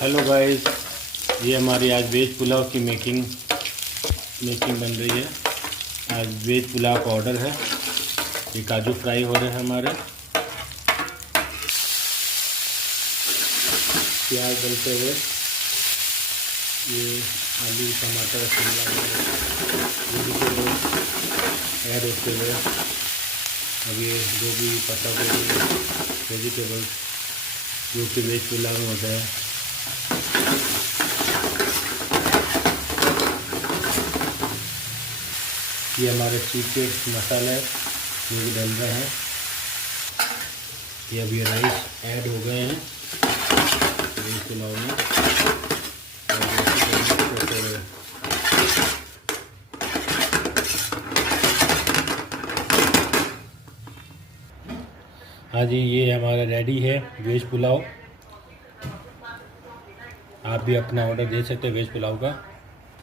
Hello guys, ये हमारी आज वेज पुलाव की मेकिंग बन रही है। आज वेज पुलाव का ऑर्डर है। ये काजू फ्राई हो रहे हैं हमारे, प्याज डलते हुए, ये आलू टमाटर शिमला वेजिटेबल ऐड होते हुए, अब ये गोभी पत्ता गोभी वेजिटेबल जो कि वेज पुलाव में होता है। ये हमारे सीक्रेट मसाले जो भी डल रहे हैं। ये अभी राइस ऐड हो गए हैं वेज पुलाव में। हाँ जी, ये हमारा रेडी है वेज पुलाव। आप भी अपना ऑर्डर दे सकते हैं वेज पुलाव का।